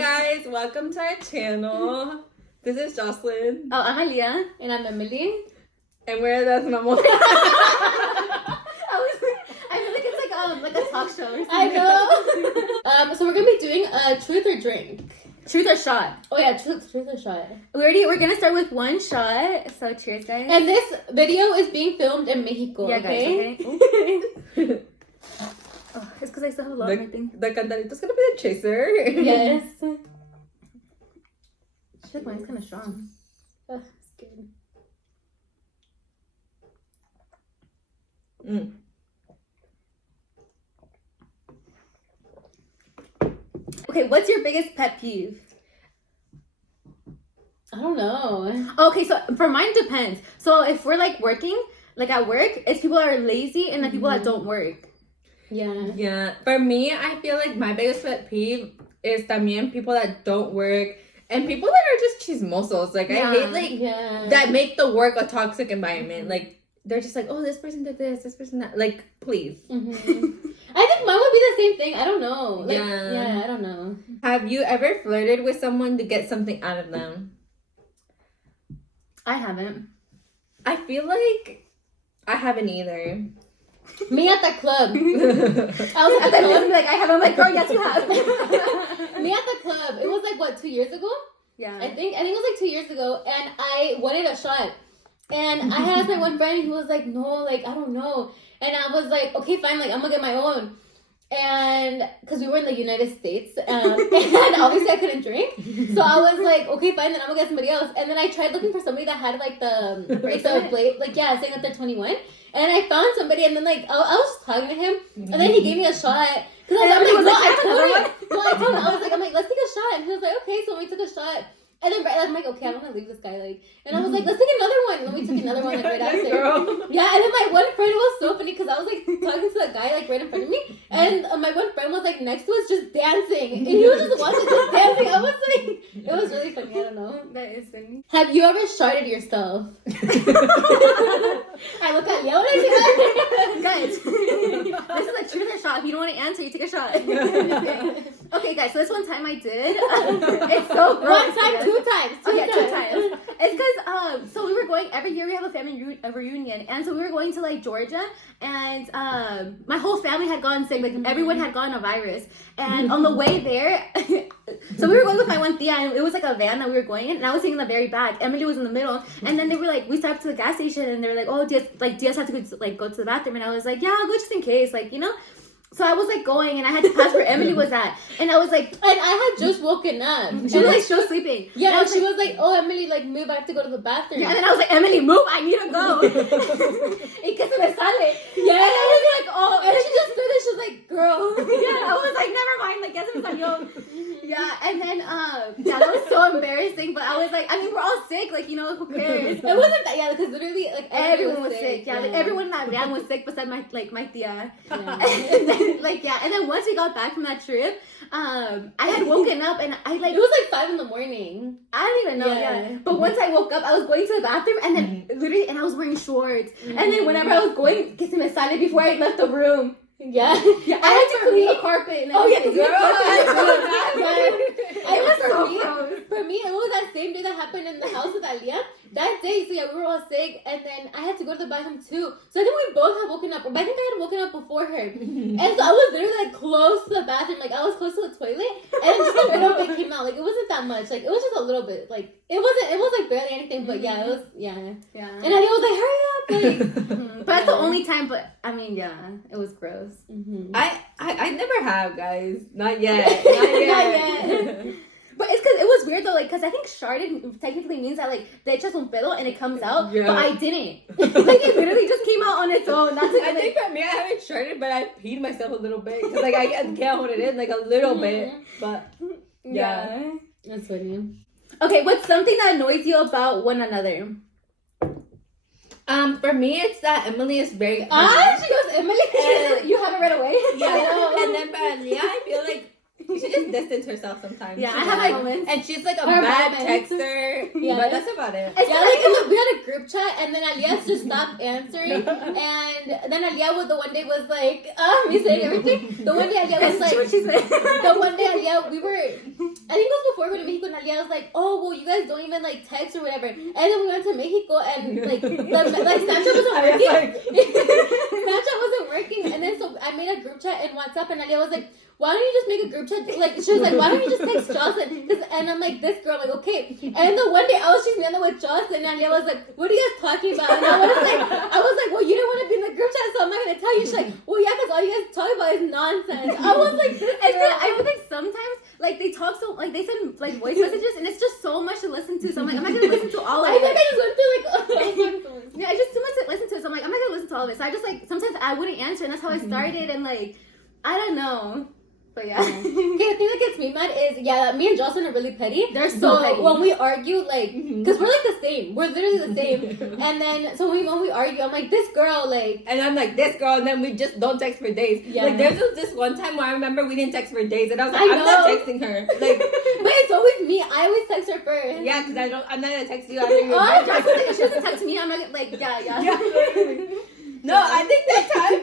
guys, welcome to our channel. This is Jocelyn. Oh, I'm Aliyah. And I'm Emily. And we're the mamonas. I feel like it's like a talk show or something. I know. So we're gonna be doing a truth or drink. Truth or shot. Oh yeah, truth or shot. We're gonna start with one shot. So cheers, guys. And this video is being filmed in Mexico. Yeah, okay? guys. Okay. Oh, it's because I still have a lot of my thing. The candadito's gonna be the chaser. Yes. Shit, mine's kind of strong. It's good. Mm. Okay, what's your biggest pet peeve? I don't know. Okay, so for mine depends. So if we're like working, like at work, it's people that are lazy and the people that don't work. Yeah. Yeah. For me, I feel like my biggest pet peeve is también people that don't work and people that are just chismosos. Like I hate like that make the work a toxic environment. Like they're just like, oh, this person did this person that. Like, please. Mm-hmm. I think mine would be the same thing. I don't know. Like, yeah, I don't know. Have you ever flirted with someone to get something out of them? I haven't. I feel like I haven't either. Me at the club. I was At the club, like I have. I'm like, girl, yes, you have. Me at the club. It was like what, 2 years ago? Yeah. I think it was like 2 years ago, and I wanted a shot. And I had asked my one friend, and he was like, no, like, I don't know. And I was like, okay, fine, like, I'm gonna get my own. And, because we were in the United States, and obviously I couldn't drink. So I was like, okay, fine, then I'm gonna get somebody else. And then I tried looking for somebody that had, like, the blade, like, yeah, saying that they're 21. And I found somebody, and then, like, I was just talking to him, and then he gave me a shot. Because I was like, I told him, I was like, let's take a shot. And he was like, okay, so we took a shot. And then I'm like, okay, I'm gonna leave this guy, like, and I was like, let's take another one. And then we took another one, like, right after. Yeah, and then my one friend, it was so funny, because I was, like, talking to the guy, like, right in front of me, and my one friend was, like, next to us, just dancing, and he was just watching, just dancing. I was like, it was really funny, I don't know. That is funny. Have you ever sharded yourself? I look at Leo, Guys, this is a truth or shot. If you don't want to answer, you take a shot. Okay, guys, so this one time I did. It's so gross. One time, two times. Two times. It's because so we were going every year. We have a family reunion, and so we were going to like Georgia, and my whole family had gone sick. Like everyone had gotten a virus, and on the way there, so we were going with my one tia, and it was like a van that we were going in, and I was sitting in the very back. Emily was in the middle, and then they were like, we stopped to the gas station, and they were like, oh, Diaz had to go to the bathroom, and I was like, yeah, I'll go just in case, like, you know. So I was like going, and I had to pass where Emily was at, and I was like, and I had just woken up. She was like still sleeping. Yeah, and she was like, oh, Emily, like, move, I have to go to the bathroom. Yeah, and then I was like, Emily, move, I need to go. Y que se me sale. Yeah. And I was like, oh, and she just stood there, she was like, girl. Yeah, I was like, never mind, like, ya se me salió. Yeah, and then, yeah, that was so embarrassing, but I was like, I mean, we're all sick, like, you know, who cares? It wasn't that, yeah, because literally, like, everyone was sick. Yeah, like, everyone in that van was sick besides my tia. Yeah. And then, like, yeah, and then once we got back from that trip, I had woken up, and I, like... It was, like, 5 in the morning. I don't even know, yeah. But once I woke up, I was going to the bathroom, and then, literally, and I was wearing shorts. And then whenever I was going, que se me sale before I left the room. Yeah. I had to clean the carpet. And everything. Yeah, it was for me, it was that same day that happened in the house with Aliyah. That day, so yeah, we were all sick, and then I had to go to the bathroom too. So I think we both had woken up, but I think I had woken up before her. And so I was literally like close to the bathroom, like I was close to the toilet, and just a little bit came out. Like it wasn't that much, like it was just a little bit. Like it was like barely anything, but yeah, it was yeah. And Aliyah was like, hurry up, like. But that's the only time. But I mean, yeah, it was gross. I never have, guys. Not yet. Not yet. But it's because it was weird though, like, because I think sharded technically means that like they echas un pedo and it comes out, but I didn't. Like it literally just came out on its own. That's I think for me, I haven't sharded, but I peed myself a little bit because like I can't hold it in like a little bit. But yeah, that's funny. Okay, what's something that annoys you about one another? For me, it's that Emily is very. She goes Emily. You have it right away. Yeah, and then but yeah, I feel like She just distanced herself sometimes. Yeah, I She's have my like, moments. and she's like a Her bad moments. texter. Yeah. But that's about it. Yeah, like we had a group chat, and then Alias just stopped answering, and then Alia the one day was like, me saying everything. The one day Alia was like, the one day Alia, we were, I think it was before we went to Mexico, and Alia was like, oh, well, you guys don't even like text or whatever. And then we went to Mexico, and like Snapchat wasn't working. Snapchat wasn't working, and then so I made a group chat in WhatsApp, and Alia was like, why don't you just make a group chat? Like, she was like, why don't you just text Jocelyn? And I'm like, this girl, like, okay. And then one day I was just together with Jocelyn, and Alia was like, what are you guys talking about? And I was like, well, you don't want to be in the group chat, so I'm not going to tell you. She's like, well, yeah, because all you guys talk about is nonsense. I was like, this girl. I feel like sometimes, like, they talk so, like, they send, like, voice messages, and it's just so much to listen to. So I'm like, I'm not going to listen to all of it. I think I just went through, like, yeah, it's just too much to listen to. So I'm like, I'm not going to listen to all of it. So I just, like, sometimes I wouldn't answer, and that's how I started, and, like, I don't know. But yeah. Okay, the thing that gets me mad is, me and Jocelyn are really petty. They're so petty. When we argue, like, because we're like the same. We're literally the same. And then, so when we argue, I'm like, this girl, like. And I'm like, this girl, and then we just don't text for days. Yeah. Like, there's this one time where I remember we didn't text for days, and I was like, I I'm know. not texting her. Like, But it's always me. I always text her first. yeah, because I'm not gonna text you after you. If she doesn't text me, I'm not gonna, like, yeah. No, I think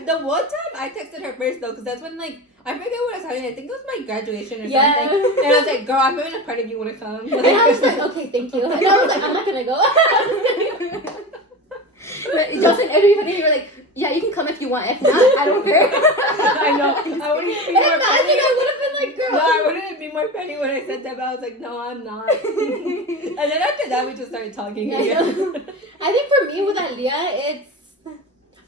the one time I texted her first though, because that's when like I forget what I was having. I think it was my graduation or Yeah. something. And I was like, girl, I'm having a party if you want to come. And I was like, okay, thank you. And I was like, I'm not gonna go. But Jocelyn, everybody, you were like, yeah, you can come if you want. If not, I don't care. I know. I wouldn't even be more Imagine petty. I would have been like, girl. No, I wouldn't be more petty when I said that, but I was like, no, I'm not. And then after that, we just started talking again. I think for me with Alia, it's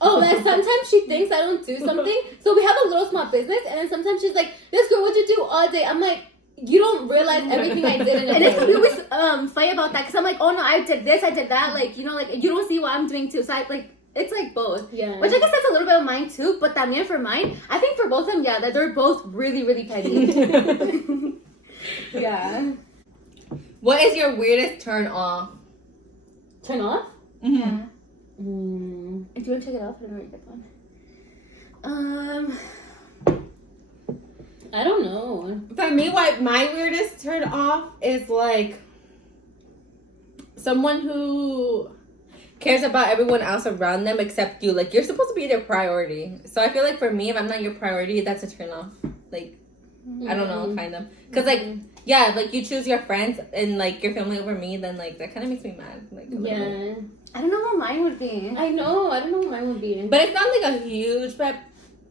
that sometimes she thinks I don't do something. So we have a little small business, and then sometimes she's like, this girl, what'd you do all day? I'm like, you don't realize everything I did in a And it's day. because we always fight about that. Because I'm like, oh no, I did this, I did that. Like, you know, like, you don't see what I'm doing too. So I, like, it's like both. Yeah. Which I guess that's a little bit of mine too. But también for mine, I think for both of them, yeah, that they're both really, really petty. Yeah. What is your weirdest turn off? Turn off? Mm-hmm. If you want to check it out, I don't know that one. I don't know. For me, what my weirdest turn off is like someone who cares about everyone else around them except you. Like, you're supposed to be their priority. So I feel like for me, if I'm not your priority, that's a turn off. Like, I don't know, kind of. Because, like, yeah, like, you choose your friends and, like, your family over me, then, like, that kind of makes me mad. Like, Yeah. I don't know what mine would be. I know. I don't know what mine would be. But it's not, like, a huge,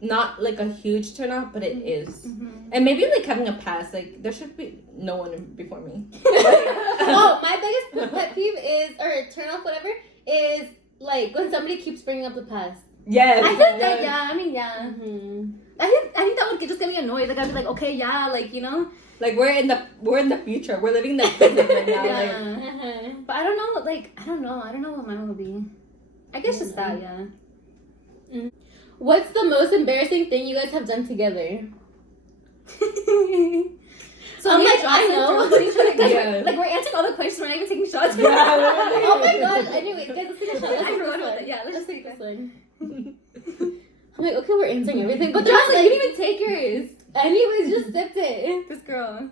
not, like, a huge turn off, but it is. Mm-hmm. And maybe, like, having a past. Like, there should be no one before me. My biggest pet peeve is, or turn off, whatever, is, like, when somebody keeps bringing up the past. Yes. I think that, yeah, I mean, yeah. Mm-hmm. I think that would just get me annoyed. Like, I'd be like, okay, yeah, like, you know. Like, we're in the future. We're living the present right now. Yeah. Like, Uh-huh. But I don't know, like, I don't know what mine would be. I guess just that, yeah. What's the most embarrassing thing you guys have done together? So I'm me like, and I Jocelyn know. throw each other- Yeah. Like, we're answering all the questions. We're not even taking shots. Yeah. Oh my god. Anyway, guys, let's take a shot. Let's I take forgot this about one. that. Yeah, let's Let's take take it. this one. I'm like, okay, we're answering everything. But Jocelyn, Jocelyn, you didn't even take yours. anyways, just sipped it. This girl.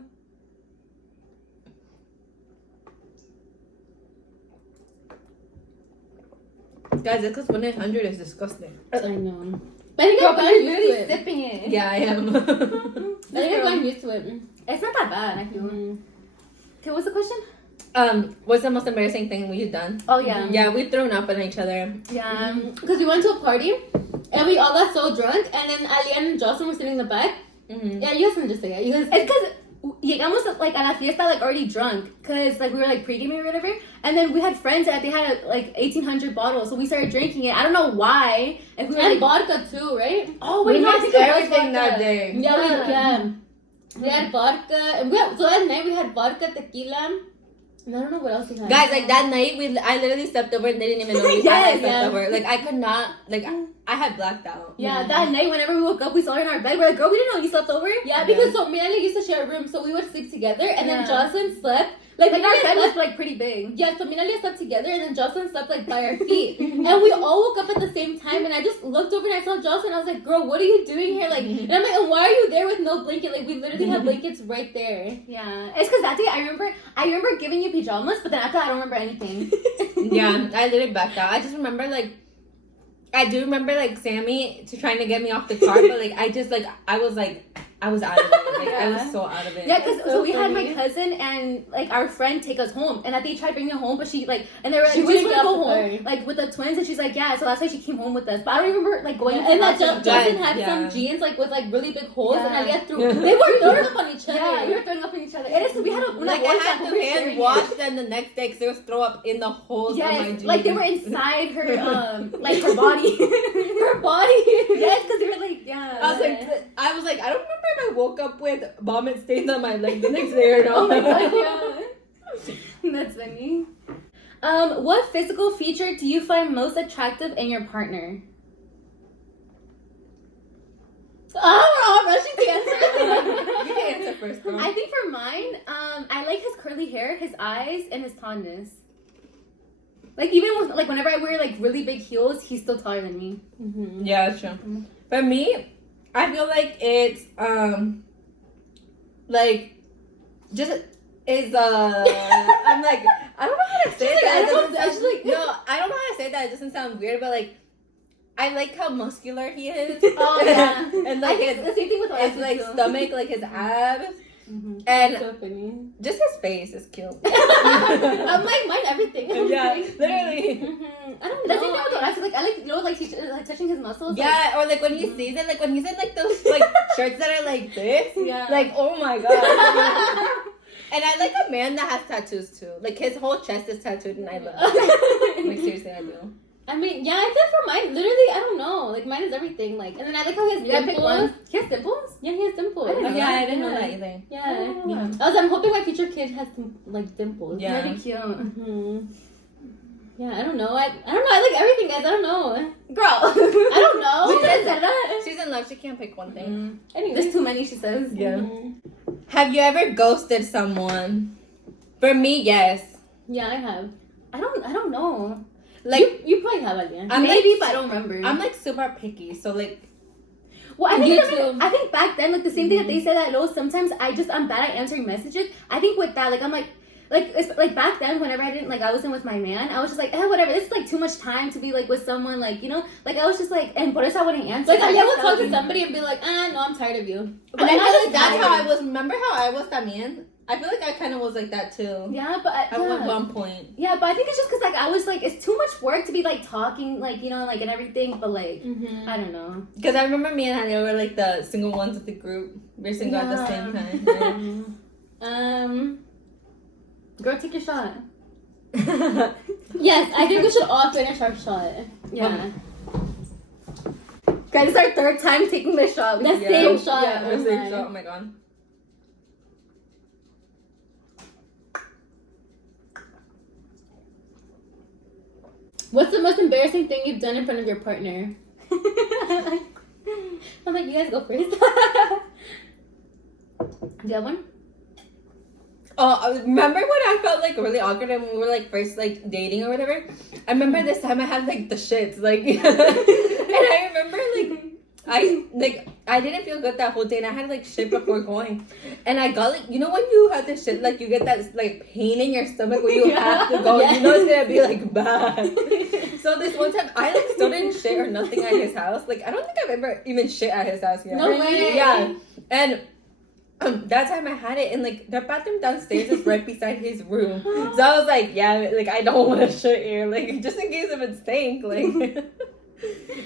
guys, it's because 1-800 is disgusting. I know. But I think Girl, I've but gotten you're used to literally it. sipping it. Yeah, I am. I think I've gotten used to it. It's not that bad, I feel. Okay, what's the question? What's the most embarrassing thing we've done? Oh, yeah. Yeah, we've thrown up on each other. Yeah. Because we went to a party and we all got so drunk, and then Ali and Jocelyn were sitting in the back. Mm-hmm. Yeah, you guys can just say it. You guys. It's because llegamos like a la fiesta like already drunk because like we were like pre-gaming or whatever, and then we had friends that they had like 1,800 bottles, so we started drinking it. I don't know why. If we were And like, vodka too, right? oh We wait, no, I mixed think it was everything that vodka. day. Yeah. We had vodka, and so that night we had vodka, tequila, and I don't know what else we had. Guys, like that night, I literally slept over and they didn't even know me. Yes, I slept over. Like, I could not, like, I had blacked out. Yeah, that night whenever we woke up, we saw her in our bed. We're like, girl, we didn't know you slept over. Yeah, because so me and Ali used to share a room, so we would sleep together, and then Yeah. Jocelyn slept Like our bed was like pretty big. Yeah, so me and Alia slept together, and then Jocelyn slept like by our feet, and we all woke up at the same time. And I just looked over and I saw Jocelyn. I was like, "Girl, what are you doing here?" Like, and I'm like, "And why are you there with no blanket?" Like, we literally had blankets right there. Yeah, it's because that day I remember giving you pajamas, but then after that I don't remember anything. Yeah, I literally backed out. I just remember like. I do remember like Sammy trying to get me off the car, but like I was out of it. Like I was so out of it. Yeah, because so we had my cousin and like our friend take us home, and that they tried bringing me home, but she like, and they were like, "We just go home," like with the twins, and she's like, "Yeah," so that's why she came home with us. But I don't remember like going. And that Justin had some jeans like with like really big holes, and Alia threw. They were throwing up on each other. Yeah, we were throwing up on each other. It is. We had like I had to hand wash them the next day because there was throw up in the holes. Yes, of my jeans. like they were inside her like her body. Her body. Yes, because they were like, yeah. I was like, I don't remember if I woke up with vomit stains on my leg the next day or not. Oh my god, yeah. That's funny. What physical feature do you find most attractive in your partner? Oh, we're all rushing to answer. You can answer first, girl. I think for mine, I like his curly hair, his eyes, and his tallness. Like even with like whenever I wear like really big heels, he's still taller than me. Mm-hmm. Yeah, that's true. For me, I feel like it's like just is I'm like I don't know how to say that. No, I don't know how to say that. It doesn't sound weird, but like I like how muscular he is. Oh yeah, and like his the same thing with his like stomach, like his abs. Mm-hmm. And so funny. Just his face is cute. I'm like mine everything. Yeah, literally. Mm-hmm. I don't know. That's like what I feel like. I like like he's like touching his muscles. Yeah, or like when he sees it, like when he's in like those like shirts that are like this. Yeah. Like oh my god. And I like a man that has tattoos too. Like his whole chest is tattooed, and I love it. Like seriously, I do. I mean, yeah, I feel for mine, literally, I don't know. Like, mine is everything. Like, and then I like how he has dimples. He has dimples? Yeah, he has dimples. I didn't know that either. Yeah. I'm hoping my future kid has some, like, dimples. Yeah. Really cute. Mm-hmm. Yeah, I don't know. I don't know. I like everything, guys. I don't know. Girl. I don't know. She didn't say that. She's in love. She can't pick one thing. Anyway. There's too many, she says. Yeah. Mm-hmm. Have you ever ghosted someone? For me, yes. Yeah, I have. I don't know. Like you probably have again. Maybe, but I don't remember. I'm like super picky, so like. Well, I think back then, like the same thing that they said that sometimes I'm bad at answering messages. I think with that, like I'm like it's like back then whenever I wasn't with my man, I was just like whatever. This is like too much time to be like with someone like like I was just like and por eso I wouldn't answer. Like I would talk to somebody and be like no, I'm tired of you. But I feel like that's how I was. Remember how I was también? I feel like I kind of was like that too. Yeah, but at one point. Yeah, but I think it's just because like I was like it's too much work to be like talking like like and everything. But like I don't know. Because I remember me and Hania were like the single ones of the group. We're single at the same time. Right? Girl, take your shot. Yes, I think we should all finish our shot. Yeah. Guys, it's our third time taking the shot. The same shot. Yeah, the same shot. Oh my god. What's the most embarrassing thing you've done in front of your partner? I'm like, you guys go first. Do you have one? Oh, remember when I felt like really awkward and we were like first like dating or whatever? I remember this time I had like the shits, like, and I remember like I didn't feel good that whole day and I had like shit before going, and I got like when you have this shit like you get that like pain in your stomach where you have to go, Yes. it's gonna be like bad. So this one time I like still didn't shit or nothing at his house. Like I don't think I've ever even shit at his house yet. No way. Yeah, and. That time I had it, and like the bathroom downstairs is right beside his room, so I was like, yeah, like I don't want to shit here, like just in case if it stank, like.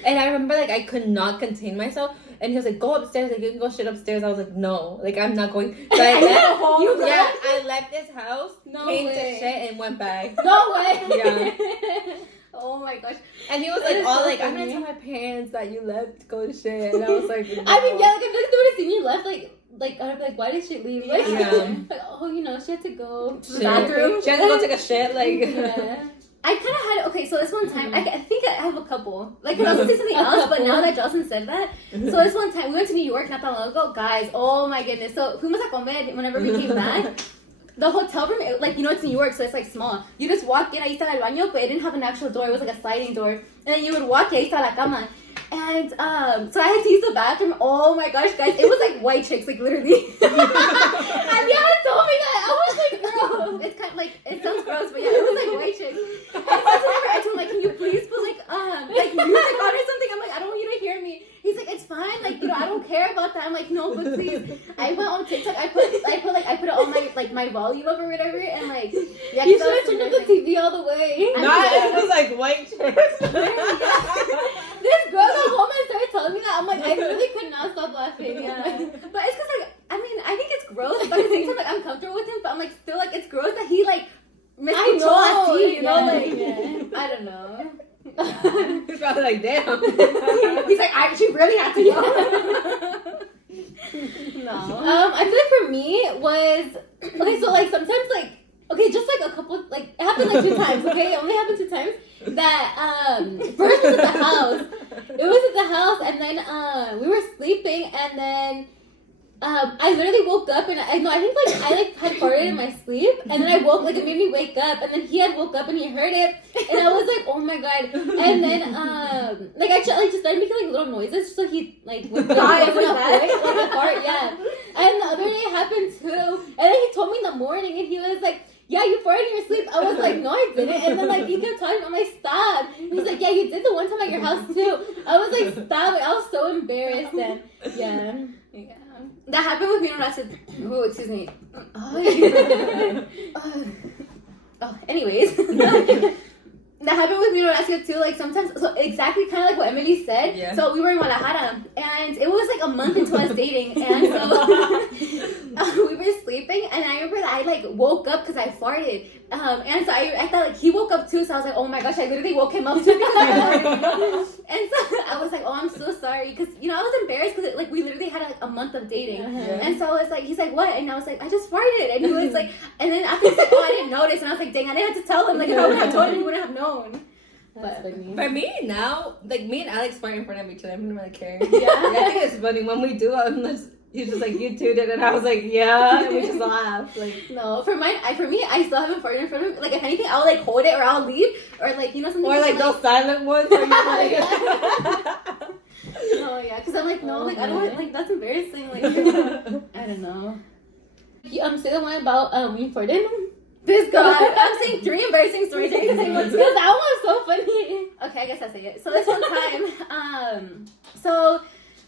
And I remember like I could not contain myself, and he was like, "Go upstairs, like you can go shit upstairs." I was like, "No, like I'm not going." So I left. I left this house, came to shit, and went back. No way. Yeah. Oh my gosh. And he was like, I'm gonna tell my parents that you left to go to shit, and I was like, no. I mean, yeah, like I feel like they would have seen you left, like I'd be like, why did she leave? Like, Yeah. like she had to go to the Shit. bathroom. She had to go take a shit, like. Yeah. I kind of had okay. So this one time, I think I have a couple. Like, I was gonna say something else, but now that Jocelyn said that, so this one time we went to New York not that long ago, guys. Oh my goodness! So fuimos a comer whenever we came back, the hotel room, like, you know, it's New York, so it's like small. You just walk in, ahí está el baño, but it didn't have an actual door. It was like a sliding door. And then you would walk, ahí está la cama. And so I had to use the bathroom. Oh my gosh, guys, it was like white chicks, like literally. And yeah, told me that. I was like, girl, it's kind of like, it sounds gross, but yeah, it was like white chicks. And so I told him, like, can you please put like music on or something? I'm like, I don't want you to hear me. He's like, it's fine, like, you know, I don't care about that. I'm like, no, but please. I went on TikTok. I put it on my volume up or whatever, and like, yeah. You should have turned up the TV all the way. It was like white chicks. This girl got home and started telling me that. I'm like, I really could not stop laughing. Yeah. But it's because, like, I mean, I think it's gross, but at the same time, like, I'm comfortable with him, but I'm like, still, like, it's gross that he, like, know, you know, like, I don't know. He's probably like, damn. He's like, she really had to go. No. I feel like for me was, okay, so, like, sometimes, like, okay, just, like, a couple, like, it happened, like, 2 times, okay? It only happened 2 times. That, first was at the house. It was at the house, and then, we were sleeping, and then, I literally woke up, and I think, like, I, like, had farted in my sleep, and then I woke, like, it made me wake up, and then he had woke up, and he heard it, and I was like, oh my god, and then, like, I just started making, like, little noises, so he, like, would die with a fart, yeah, and the other day it happened, too, and then he told me in the morning, and he was like, yeah, you farted in your sleep. I was like, no, I didn't. And then, like, he kept talking. I'm like, stop. He's like, yeah, you did the one time at your house, too. I was like, stop. Like, I was so embarrassed. And, yeah. That happened with me when I said, oh, excuse me. Anyways. That happened with me when I said, too. Like, sometimes, so exactly kind of like what Emily said. Yeah. So we were in Guadalajara. And it was, like, a month into us dating. And so we were sleeping. And I remember that I, like, woke up because I farted. And so I thought, like, he woke up, too. So I was like, oh, my gosh, I literally woke him up, too. And so I was like, oh, I'm so sorry. Because, you know, I was embarrassed because, like, we literally had, like, a month of dating. And so I was like, he's like, what? And I was like, I just farted. And he was like, and then after he's like, oh, I didn't notice. And I was like, dang, I didn't have to tell him. Like, if I would have told him, he wouldn't have known. But for me now, like, me and Alex fart in front of each other. I don't really care. Yeah. I think it's funny when we do it. He's just like, you two did it, and I was like, yeah, and we just laugh. Like, no, for me, I still haven't farted in front of him. Like, if anything, I'll like hold it or I'll leave, or like, you know, something. Or like those silent ones where you're like, oh yeah, because I'm like, no, like I don't want, like, that's embarrassing. Like, I don't know. Say the one about you farted. This guy, I'm saying 3 embarrassing stories. Because that one was so funny. Okay, I guess I'll say it. So this one time, so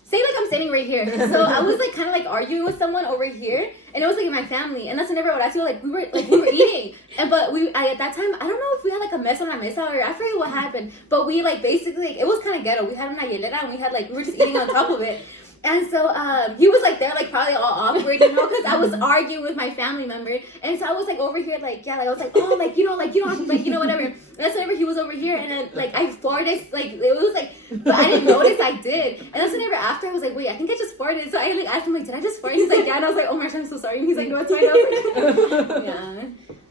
say like I'm standing right here. So I was like kind of like arguing with someone over here, and it was like in my family. And that's whenever I would ask you, like we were eating, and but at that time I don't know if we had like a mess on our mesa or I forget what happened, but we like basically like, it was kind of ghetto. We had una hielera and we were just eating on top of it. And so he was like there, like probably all awkward, you know, because I was arguing with my family member, and so I was like over here, like yeah, like I was like, oh, like you know, like you don't, like you know, whatever. And that's whenever he was over here, and then like I farted, like it was like, but I didn't notice I did, and that's whenever after I was like, wait, I think I just farted. So I like asked him like, did I just fart? And he's like, yeah, and I was like, oh my gosh, I'm so sorry. And he's like, no, it's fine. I was like, yeah.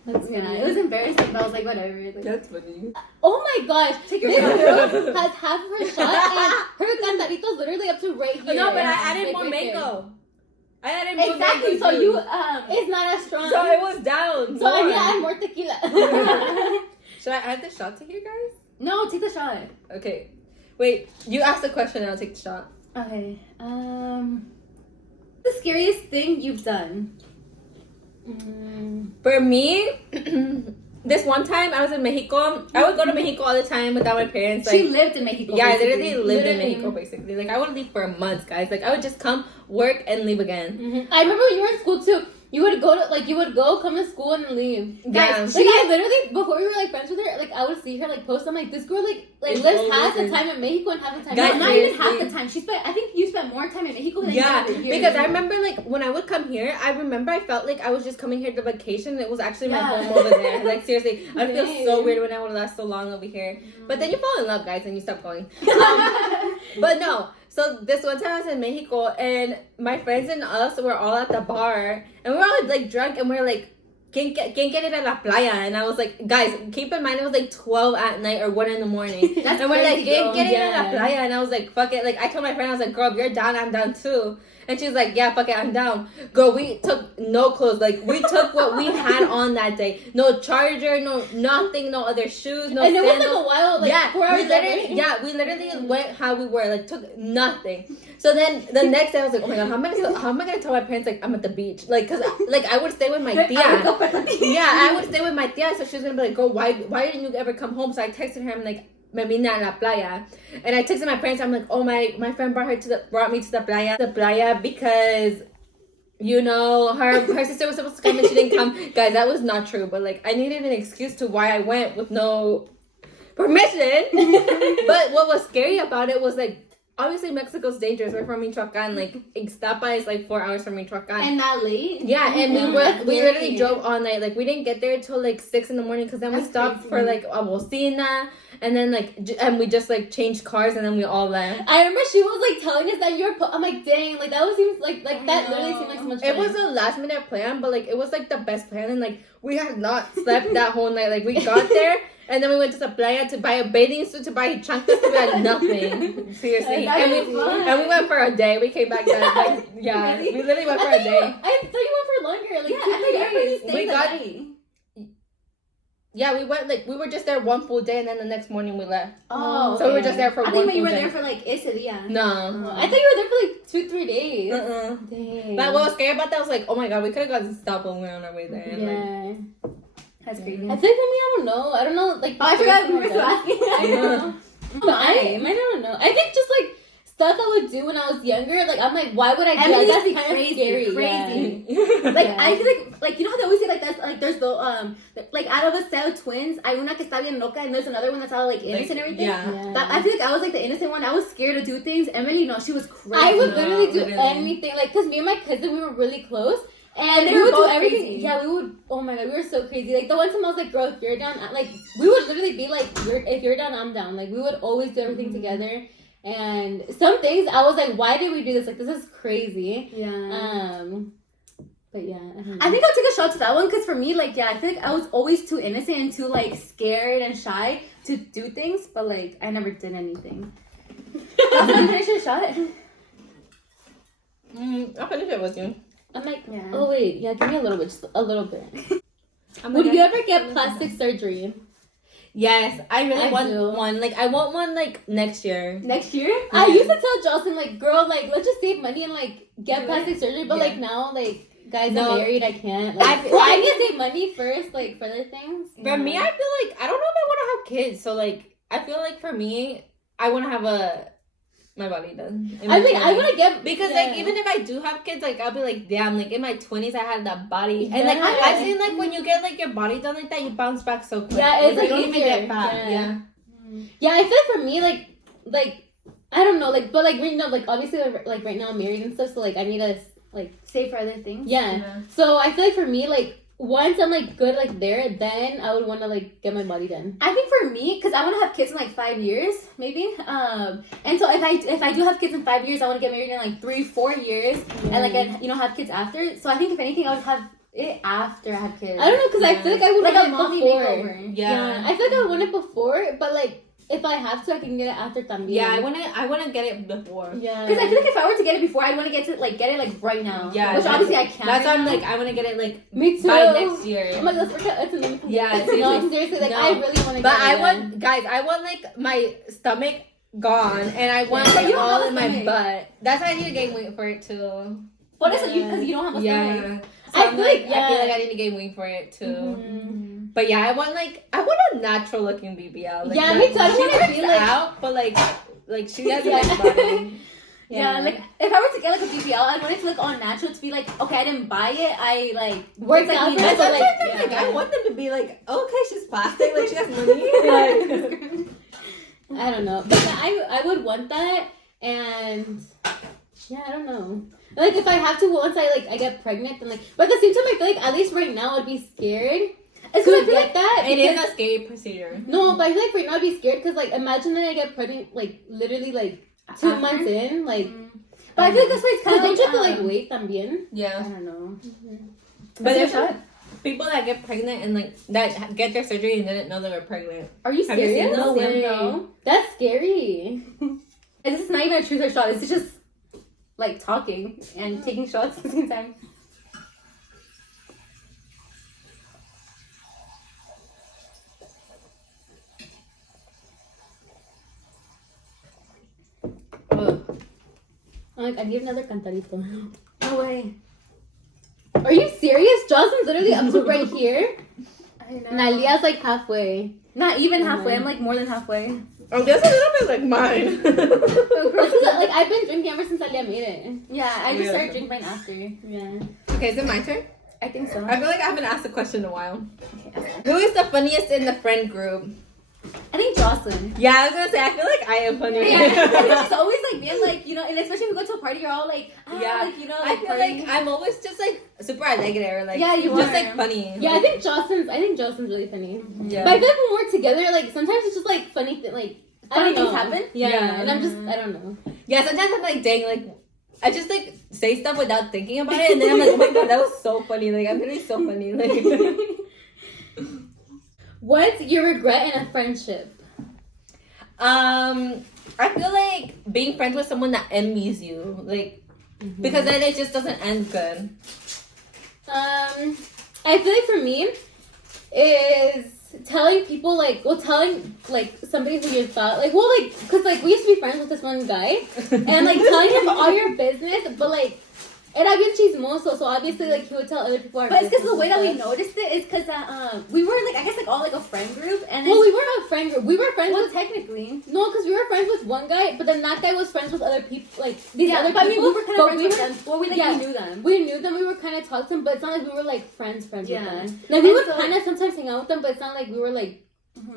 That's funny. It was embarrassing, but I was like, whatever. Like, that's funny. Oh my gosh. Take your shot. Girl has half of her shot and her cantaritos literally up to right here. No, but I added more mango. I added more exactly, mango. So you, it's not as strong. So it was down. So I need to add more tequila. Should I add the shot to here, guys? No, take the shot. Okay. Wait, you ask the question and I'll take the shot. Okay. The scariest thing you've done? For me, this one time I was in Mexico. I would go to Mexico all the time without my parents. Like, she lived in Mexico. Yeah, basically. I literally lived in Mexico, basically. Like, I would leave for months, guys. Like, I would just come, work, and leave again. Mm-hmm. I remember when you were in school, too. You would go, come to school, and leave. Yeah. Guys, like, I literally, before we were, like, friends with her, like, I would see her, like, post. I'm like, this girl, like lives half the time in Mexico and half the time. Guys, not even half the time. I think you spent more time in Mexico than you did here. Because I remember, like, when I would come here, I felt like I was just coming here to vacation. It was actually my home over there. Like, seriously, I would feel so weird when I would last so long over here. But then you fall in love, guys, and you stop going. But no. So this one time I was in Mexico, and my friends and us were all at the bar, and we were all like drunk, and we were like, ¿Quién quiere ir a la playa? And I was like, guys, keep in mind it was like 12 at night or 1 in the morning. And we're like, ¿Quién quiere ir a la playa? And I was like, fuck it. Like, I told my friend, I was like, girl, if you're down, I'm down too. And she's like, yeah, fuck it, I'm down. Girl, we took no clothes. Like, we took what we had on that day. No charger, no nothing, no other shoes, no and sandals. it was like a while, like 4 hours. We literally went how we were. Like, took nothing. So then the next day I was like, oh my god, how am I gonna tell my parents like I'm at the beach? Like, cause like I would stay with my tia. I would stay with my tia, so she was gonna be like, girl, why didn't you ever come home? So I texted her, I'm like, me vine a la playa. And I texted my parents, I'm like, oh my friend brought me to the playa because you know, her sister was supposed to come and she didn't come. Guys, that was not true, but like I needed an excuse to why I went with no permission. But what was scary about it was like, obviously Mexico's dangerous. We're from Michoacan. Like Ixtapa is like 4 hours from Michoacan. And that late? Yeah, and we literally drove all night. Like we didn't get there till like 6 in the morning because then we stopped for like a bocina, and then like and we just like changed cars and then we all left. I remember she was like telling us that you were. I'm like, dang, like that was seems like that literally seemed like so much fun. It was a last minute plan, but like it was like the best plan, and like we had not slept that whole night. Like we got there. And then we went to the playa to buy a bathing suit, to buy chanclas, we had nothing. Seriously. And we went for a day. We came back that like, yeah. Really? We literally went for a day. I thought you went for longer, like 2 days. We got yeah, we went like we were just there one full day, and then the next morning we left. Oh, so we were just there for. I think you were there for like ese dia. No, I thought you were there for like 2-3 days. Dang. But what was scary about that was like, oh my god, we could have gotten stopped when we were on our way there. Yeah. Like, that's crazy. I think for me, I don't know. Like, I forgot we were still asking. I know. I don't know. I think just like stuff I would do when I was younger. Like I'm like, why would I do that? That's kind of scary. Yeah. Like I feel like you know how they always say like that's like there's the like out of us cell twins, hay una que está bien loca and there's another one that's all like innocent and everything. Yeah. That, I feel like I was like the innocent one. I was scared to do things. Emily, no, she was crazy. I would literally do anything. Like, cause me and my cousin, we were really close. And they we would both do everything. crazy. Yeah, we would. Oh my god, we were so crazy. Like the one time I was like, "Girl, if you're down," like we would literally be like, "If you're down, I'm down." Like we would always do everything together. And some things I was like, "Why did we do this? Like this is crazy." Yeah. But yeah, I think I'll take a shot to that one because for me, like, yeah, I feel like I was always too innocent and too like scared and shy to do things, but like I never did anything. That's when I finish your shot. I'll finish it with you. I'm like, yeah. Oh wait, yeah, give me a little bit, just a little bit. Would you ever get plastic surgery? Yes, I really want do. one. Like, I want one like next year. Next year? Yeah. I used to tell Jocelyn, like, girl, like, let's just save money and like get plastic surgery. But like now, like, guys are married, I can't. Like, I need to save money first, like for other things. For me, I feel like I don't know if I want to have kids. So like, I feel like for me, I want to have my body done. I mean, I want to get because like even if I do have kids, like I'll be like, damn, like in my 20s I had that body, and like I've seen like when you get like your body done like that, you bounce back so quick. Yeah, it's like you don't even easier. get fat. Yeah, I feel for me like I don't know, like but like right now, like obviously like right now I'm married and stuff, so like I need to like save for other things. Yeah. So I feel like for me, like once I'm like good like there, then I would want to like get my body done. I think for me, because I want to have kids in like 5 years, maybe. And so if I do have kids in 5 years, I want to get married in like 3-4 years, and like have kids after. So I think if anything, I would have it after I have kids. I don't know, because I feel like I would like want a it mommy before. makeover. Yeah, I feel like I would want it before, but like if I have to, I can get it after también. Yeah, I wanna get it before. Yeah, because I feel like if I were to get it before, I'd want to get it like right now. Yeah, which obviously I can't. That's why I'm like I want to get it like me too by next year. Oh my god, let's work out. It's an Yeah, no, seriously, like I really want to. But get I it want guys, I want like my stomach gone, and I want But you it don't all have a in my stomach. butt. That's why I need to gain weight for it too. What is it? Because you don't have a stomach. So I feel like I feel like I need to gain weight for it too. Mm-hmm. But yeah, I want a natural looking BBL. Like, yeah, me too. I don't want to she be like out, but like she has a nice body. Yeah, like if I were to get like a BBL, I'd want it to look all natural. To be like, okay, I didn't buy it. I like worked like, out you for know, it, but, like, I want them to be like, okay, she's plastic, like she has money. Like, I don't know, but I would want that, and yeah, I don't know. Like if I have to, once I get pregnant, then like, but at the same time, I feel like at least right now I'd be scared. It's because I feel like that. It is a scary procedure. No, but I feel like right now I'd be scared because like imagine that I get pregnant like literally like 2 months in, like. But I feel like that's why it's kind of don't you have to like wait también? Yeah. I don't know. But there's people that get pregnant and like that get their surgery and didn't know they were pregnant. Are you Have you serious? seen No those? way. No. That's scary. This is not even a truth or shot. It's just like talking and taking shots at the same time. I need another cantadito. No way. Are you serious? Jocelyn's literally up to right here. I know. And Alia's like halfway. Not even halfway. I'm like more than halfway. Oh, that's a little bit like mine. This is, like, I've been drinking ever since Alia made it. Yeah, I just Yeah. started drinking mine after. Yeah. Okay, is it my turn? I think so. I feel like I haven't asked a question in a while. Okay. Who is the funniest in the friend group? I think Jocelyn. Yeah, I was gonna say, I feel like I am funny. Yeah, she's always like being like, you know, and especially if we go to a party, you're all like, Yeah. like, you know, I like feel like I'm always just like super alegre or like Yeah, you just are. like funny. Yeah, I think Jocelyn's really funny. Yeah. But I feel like when we're together, like sometimes it's just like funny like I Funny don't things know. happen? Yeah. Yeah. And I'm just I don't know. Yeah, sometimes I'm like, dang, like I just like say stuff without thinking about it, and then I'm like, oh my god, that was so funny. Like I'm literally so funny. Like, What's your regret in a friendship? I feel like being friends with someone that envies you, like, because then it just doesn't end good. I feel like for me is telling people telling somebody who you thought because we used to be friends with this one guy and like telling him all your business, but like era bien chismoso, so obviously like he would tell other people our But it's business. because the way that we and stuff. noticed it is because we were like, I guess like all like a friend group, and then, Well, we weren't a friend group. We were friends well, with technically. no, because we were friends with one guy, but then that guy was friends with other people, like these other but I mean, people. we were kind but of friends we with were- them. Well, we yeah. knew them. We knew them. We were kind of talking to them, but it's not like we were like friends with Yeah. them. Like we And would so- kind of sometimes hang out with them, but it's not like we were like,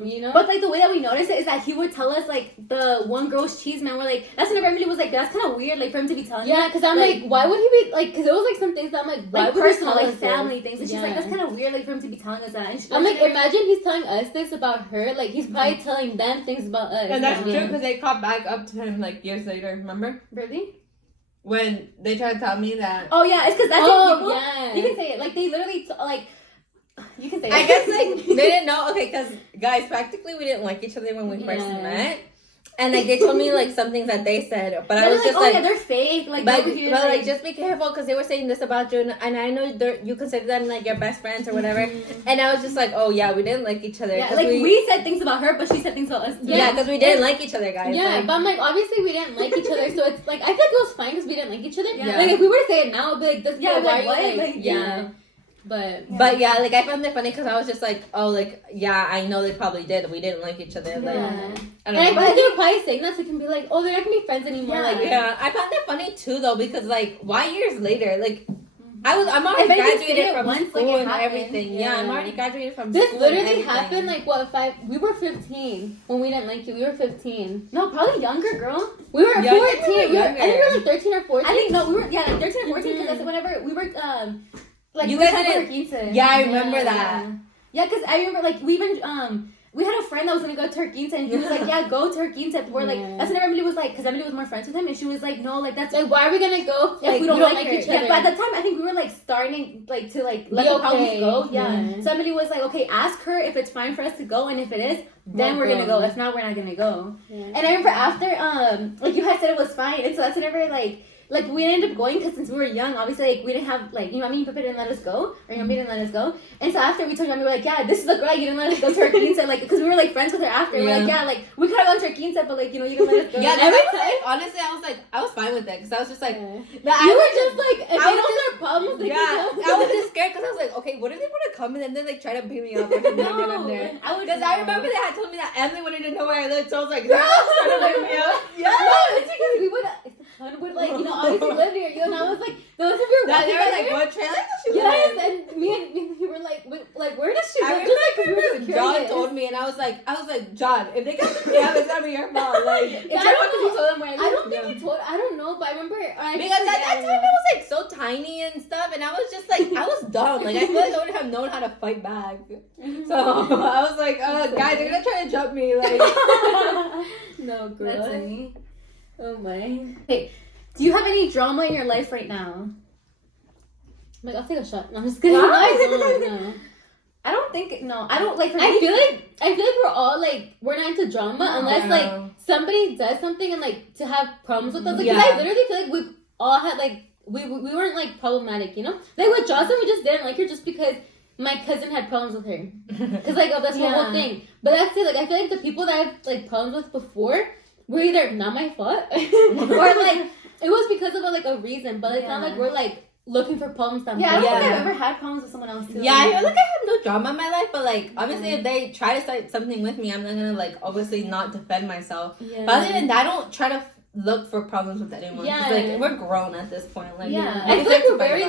you know. But like the way that we noticed it is that he would tell us like the one girl's cheese man. We're like, that's when Emily was like, that's kind of weird, like for him to be telling. Yeah, you. because I'm like, why would he be like? Because it was like some things that I'm like, why Like would personal, he tell like us family this? things, and she's Yeah. like, that's kind of weird, like for him to be telling us that. And she, I'm like, imagine he's telling us this about her. Like he's probably telling them things about us. And that's Yeah. true because they caught back up to him like years later. Remember really? when they tried to tell me that? Oh yeah, it's because that's Oh people. yeah. You can say it. Like they literally like. You can say it. I guess like they didn't know. Okay, because guys, practically we didn't like each other when we first Yeah. met, and like they told me like some things that they said, but I They're was like, just oh like. yeah, they're fake. Like, But, over here, but like just be careful because they were saying this about you, and I know you consider them like your best friends or whatever, and I was just like, oh yeah, we didn't like each other. yeah, 'cause like we said things about her, but she said things about us too. yeah, because we didn't like each other, guys. Yeah, like, but I'm like, obviously we didn't like each other, so it's like I feel like it was fine because we didn't like each other. Yeah. Like if we were to say it now, it'd be like this. Yeah, Yeah, why like, are you what? like, Like, yeah. But But yeah, like I found it funny because I was just like, oh, like yeah, I know they probably did. We didn't like each other. Like yeah. I And don't I know. think they're probably saying that so we can be like, oh, they're not gonna be friends anymore. Yeah. Like Yeah, I found it funny too though because like why years later? Like I'm already If I could say graduated it from once, like, school it and happened. everything. Yeah, I'm Yeah. already graduated from this school. literally and everything. happened like what 5? We were 15 when we didn't like you. We were 15. No, probably younger, girl. We were Yeah, I think 14. we were I think we were like 13 or 14. I think no, we were like 13 or 14 because Mhm. that's whenever we were like You we guys were didn't- talking about her 15. Yeah, I remember that. Yeah, because I remember like we even we had a friend that was gonna go to her 15 and he was like, yeah, go to her 15. We're like, Yeah. that's when Emily was like, because Emily was more friends with him, and she was like, no, like that's Like, why are we gonna go if we don't like her. each other? Yeah, but at the time I think we were like starting like to like let Be the problems okay. go. Yeah. Yeah. So Emily was like, okay, ask her if it's fine for us to go, and if it is, then We'll we're gonna go. go. If not, we're not gonna go. Yeah. And I remember after like you had said it was fine, and so that's whenever like we ended up going because since we were young, obviously like we didn't have like Mami and Papa didn't let us go, or Mami didn't let us go, and so after we told Mami, we were like, yeah, this is the girl you didn't let us go to her 15, like because we were like friends with her after. We're like, yeah, like we could have gone to her 15, but like you didn't let us go. Yeah, And every every time. Honestly, I was fine with it because I was just like, Yeah. but You I were was just like, if I they was don't have problems, they yeah, can go. I was just scared because I was like, okay, what if they want to come and then like try to beat me up or something when I'm there? I would Because I remember they had told me that Emily wanted to know where I lived, so I was like, they're trying to beat me up. Yeah. No, it's because we would, would like, obviously live near you, and I was like, those of you were That they walking were by like, here. what trailer does she Yes, live? and me and you were like, where does she I live? Just like, 'cause we were remember just John curious. told me, and I was like, John, if they come to me up, it's gonna be your fault. Like, It's I your don't fault 'cause you know. told them where I don't think Yeah. he told. I don't know, but I remember. because at that time it was like so tiny and stuff, and I was just like, I was dumb. Like I feel like I wouldn't have known how to fight back. So I was like, guys, they're gonna try to jump me. Like, No, girl. That's funny. Oh my. Hey, do you have any drama in your life right now? I'm like, I'll take a shot. No, I'm just kidding. Wow. No, I don't know. I don't think no. I don't like. For I me, feel like we're all like we're not into drama unless I like know. somebody does something and like to have problems with us. Like 'cause Yeah. I literally feel like all had like we weren't like problematic, you know. Like with Jocelyn, we just didn't like her just because my cousin had problems with her. It's like, oh, that's the whole thing. But that's it. Like, I feel like the people that I've like problems with before were either not my fault or like it was because of a reason. But it's not like we're like looking for problems. I don't think I've ever had problems with someone else too. Yeah, I feel like I have no drama in my life, but like obviously if they try to start something with me, I'm not gonna like obviously not defend myself. Yeah. But other than that, I don't try to look for problems with anyone. Yeah, like we're grown at this point. Like I feel like we're very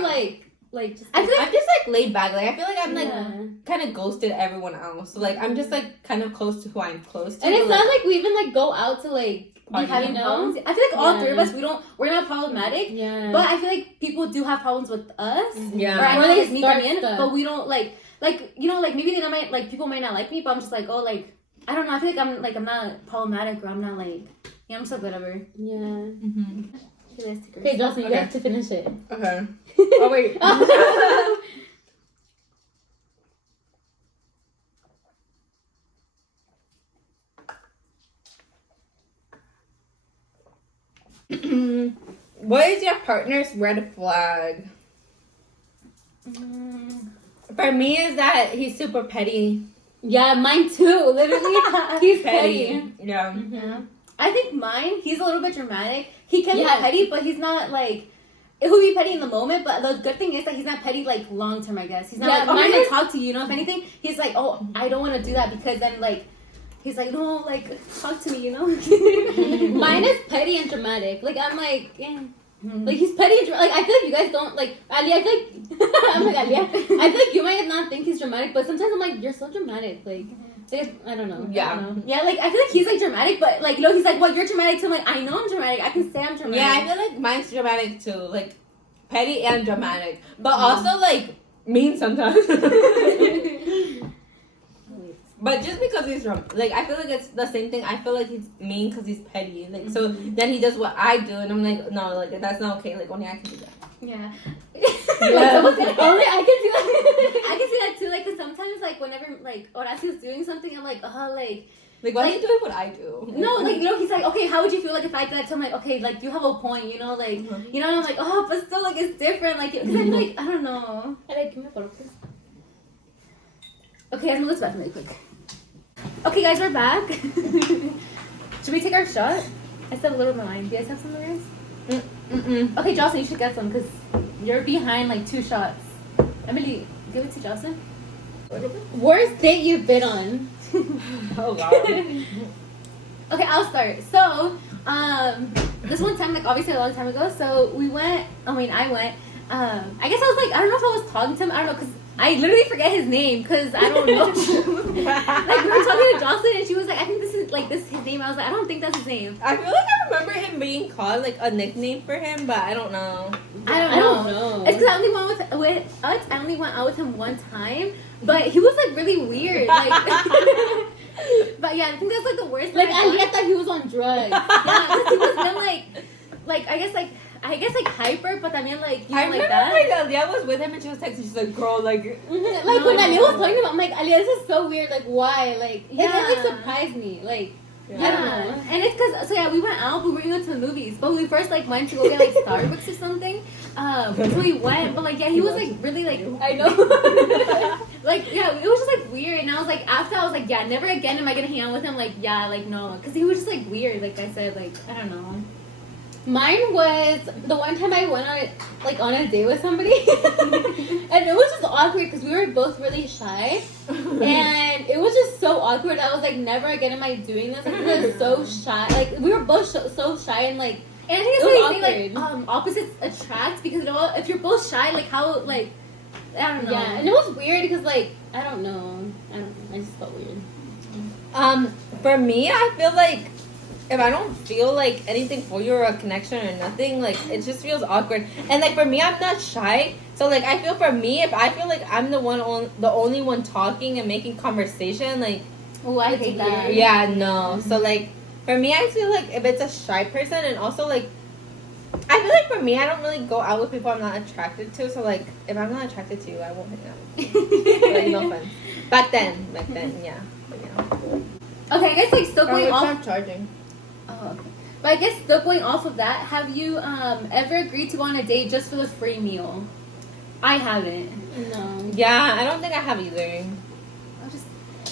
like just, I feel like I'm just like laid back. Like I feel like I'm like kind of ghosted everyone else. So like I'm just like kind of close to who I'm close to. And it's not like we even like go out to like be having problems. I feel like all three of us we're not problematic. Yeah. But I feel like people do have problems with us. Yeah. Or I know they start in, but we don't like you know like maybe they might like people might not like me, but I'm just like oh like I don't know. I feel like I'm not problematic or I'm not like I'm just like whatever. Yeah. Mm-hmm. Okay, Jocelyn, you have to finish it. Okay. Oh wait. What is your partner's red flag? For me, is that he's super petty. Yeah, mine too. Literally, he's petty. Yeah. Mm-hmm. I think mine, he's a little bit dramatic. He can be petty, but he's not like. It would be petty in the moment, but the good thing is that he's not petty like long term. I guess he's not like, oh, I'm gonna talk to you. You know, if anything, he's like, oh, I don't want to do that because then like. He's like, no, like, talk to me, you know? Mine is petty and dramatic. Like, I'm like, yeah. Like, he's petty and dramatic. Like, I feel like you guys don't, like, Ali, I feel like, I'm like, Ali, I feel like you might not think he's dramatic, but sometimes I'm like, you're so dramatic. Like I don't know. Yeah. I don't know. Yeah, like, I feel like he's, like, dramatic, but, like, you know, he's like, well, you're dramatic, so I'm like, I know I'm dramatic. I can say I'm dramatic. Yeah, I feel like mine's dramatic, too. Like, petty and dramatic. But also, like, mean sometimes. But just because he's like, I feel like it's the same thing. I feel like he's mean because he's petty. Like, so then he does what I do, and I'm like, no, like that's not okay. Like only I can do that. Yeah. Only I can do that. I can see that too. Like, cause sometimes, like, whenever like Horacio's doing something, I'm like, like why are you doing what I do? No, like you know, he's like, okay, how would you feel like if I did that? So I'm like, okay, like you have a point, you know, like you know, and I'm like, oh, but still, like it's different, like, cause I'm like, I don't know. Like, give me a photo, please. Okay, I'm gonna go to the bathroom really quick. Okay, guys, we're back. Should we take our shot? I still have a little bit of mine. Do you guys have some of yours? Okay, Jocelyn, you should get some because you're behind like 2 shots. Emily, give it to Jocelyn. Worst date you've been on? Oh wow. Okay, I'll start. So, this one time, like obviously a long time ago. So I went. I guess I was like, I don't know if I was talking to him. I don't know because. I literally forget his name because I don't know. Like we were talking to Jocelyn and she was like, I think this is his name. I was like, I don't think that's his name. I feel like I remember him being called like a nickname for him, but I don't know. I don't know. It's because I only went I only went out with him one time, but he was like really weird. Like, but yeah, I think that's like the worst. Like I thought he was on drugs. Yeah, because he was then like I guess hyper, but I mean like you know, I remember that. when Alia was with him and she was texting, she's like, girl, like like when Alia was talking about, I'm like, Alia, this is so weird. Like why? Like it like surprised me. Like I don't know. And it's because we went out, we were going to go to the movies, but we first like went to go get like Starbucks or something. So we went, but like he was like really like I know. Like it was just like weird, and I was like after I was like never again am I gonna hang out with him. Like like no, because he was just like weird. Like I said, like I don't know. Mine was the one time I went on a date with somebody, and it was just awkward because we were both really shy, and it was just so awkward. I was like, never again am I doing this. Like, we were so shy. Like we were both so shy and like. And I think it's what you say, like opposites attract because you know if you're both shy, like how like I don't know. Yeah, and it was weird because like I don't know. I just felt weird. For me, I feel like. If I don't feel like anything for you or a connection or nothing, like it just feels awkward. And like for me, I'm not shy, so like I feel for me, if I feel like I'm the only one talking and making conversation, like oh, I hate that. Yeah, no. So like for me, I feel like if it's a shy person, and also like I feel like for me, I don't really go out with people I'm not attracted to. So like if I'm not attracted to you, I won't hang out with you. Like no offense. Back then, yeah. But, yeah. Okay, I guess like still going off. Charging. Oh, okay. But I guess still going off of that, have you ever agreed to go on a date just for the free meal? I haven't. No. Yeah, I don't think I have either.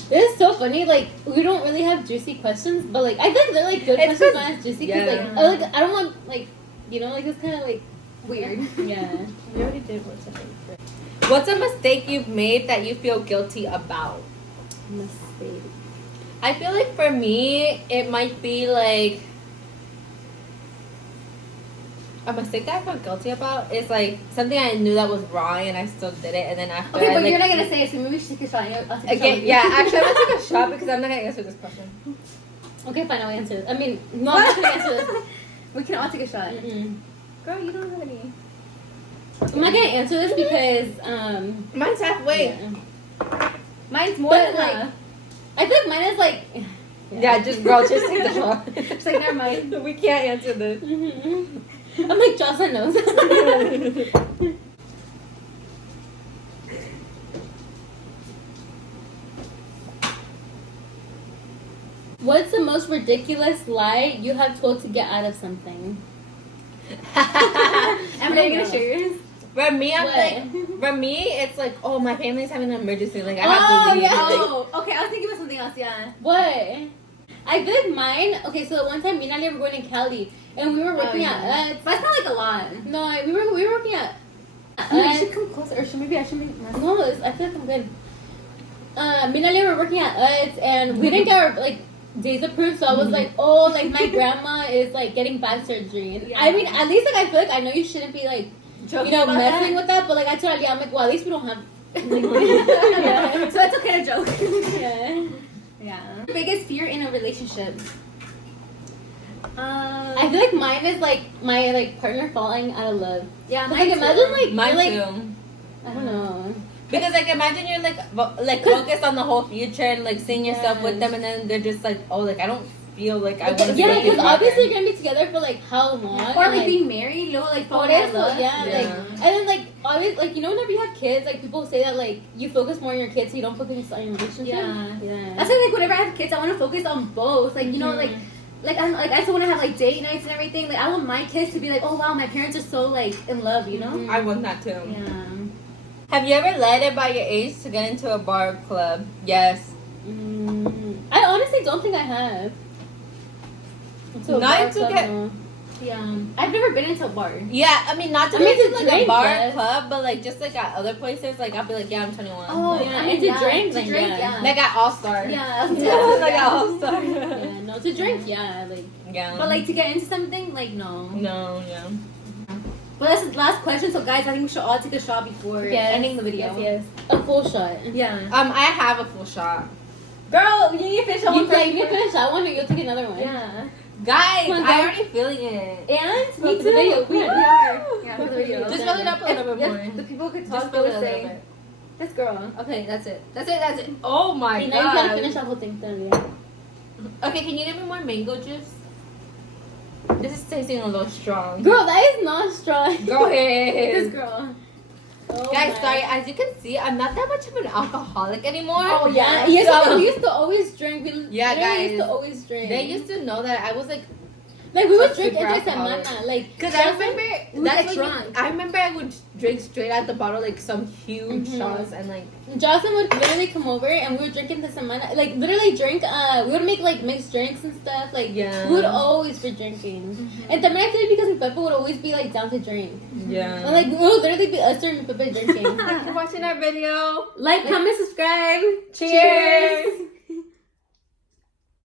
This is so funny. Like, we don't really have juicy questions, but like, I think they're like good It's questions, but it's juicy because yeah. I don't want like, you know, like it's kind of like Weird. Yeah. We already did what's a mistake you've made that you feel guilty about? Mistake. I feel like for me, it might be like a mistake that I feel guilty about is like something I knew that was wrong and I still did it, and then after. Okay, I, but like, you're not gonna say it, so maybe we should take a shot. I'll take a shot. Okay, yeah, actually, I'm gonna take a shot because I'm not gonna answer this question. Okay, fine. I'll answer this. I mean, no, I'm not gonna answer this. We can all take a shot. Mm-mm. Girl, you don't have any. I'm not gonna answer this because Mine's halfway. Yeah. Mine's more But than like, enough. I feel like mine is like. Yeah, just girl, just take the shot. It's like, never mind. We can't answer this. I'm like Jocelyn knows. What's the most ridiculous lie you have told to get out of something? Am I gonna share yours? For me, I'm What? like, for me, it's like, oh, my family's having an emergency. Like, I have to leave. yeah. Oh, okay. I was thinking of something else. Yeah. What? I feel like mine. Okay, so one time me and Ali were going to Cali, and we were working yeah. at. That's not like a lot. No, we were working at. You should come closer, or maybe I should be. No, I feel like I'm good. Me and Ali were working at UTS, and we didn't get our like days approved. So I was like, oh, like my grandma is like getting back surgery. And Yeah. I mean, at least like I feel like I know you shouldn't be like Joking you know about messing that? with that, but like I told Ali, I'm like, well, at least we don't have. Yeah. So it's okay to joke. Yeah. Yeah. Biggest fear in a relationship. I feel like mine is like my like partner falling out of love. Yeah, Like imagine like Mine you're, like too. I don't know. Because like imagine you're like focused on the whole future and like seeing yourself with them, and then they're just like, oh, like I don't feel like I want to. Yeah, because obviously you're gonna be together for like how long? Or and, like being married, you know, like Por falling in eso, love. yeah, like, and then like always like you know whenever you have kids, like people say that like you focus more on your kids, so you don't focus on your relationship. Yeah. That's why like whenever I have kids, I want to focus on both. Like you know, like I still want to have like date nights and everything. Like I want my kids to be like, oh wow, my parents are so like in love, you know? I want that too. Yeah. Have you ever lied about your age to get into a bar or club? Yes. I honestly don't think I have. Not bar to club, get- no. Yeah. I've never been into a bar. Yeah, I mean not to I mean, be to into like a drink, bar yes. or club, but like just like at other places, like I'll be like, yeah, I'm 21. Oh, like, yeah, I and mean, to yeah, drink, to like, drink, yeah. yeah. like at All Star. Yeah. Like at All Star. Yeah, no, to drink, yeah, like. Yeah. But like to get into something, like no. No, yeah. Well, that's the last question. So guys, I think we should all take a shot before Yes, ending the video. Yes, a full shot. Yeah. I have a full shot. Girl, you need to finish one You first. can finish that one, or you'll take another one. Yeah. Guys, Come on, I'm go. already feeling it. And For me the too. video, We come on. are. Yeah, for the video. Just fill it up a little bit more. If the people could Just talk, they fill it would a little say, bit. this girl. Okay, that's it. That's it. That's it. Oh my Okay, now you gotta god. finish that whole thing, then, yeah. Okay, can you give me more mango juice? This is tasting a little strong. Girl, that is not strong. Go ahead. This girl. Oh Guys, my. sorry, as you can see, I'm not that much of an alcoholic anymore. Oh yeah, yes. So- We used to always drink. We Yeah, literally guys. used to always drink. They used to know that I was like, like we would a drink super every alcoholic. semana, like because I just- remember we would that's get when drunk. I remember I would drink straight out the bottle, like some huge Mhm. shots, and like Jocelyn would literally come over and we would drink in the semana, like literally drink. We would make like mixed drinks and stuff. Like Yeah. we would always be drinking. And then I feel like because Pepe would always be like down to drink. yeah. And, like we would literally be us and Pepe drinking. Thanks for watching our video. Like, comment, subscribe. Cheers.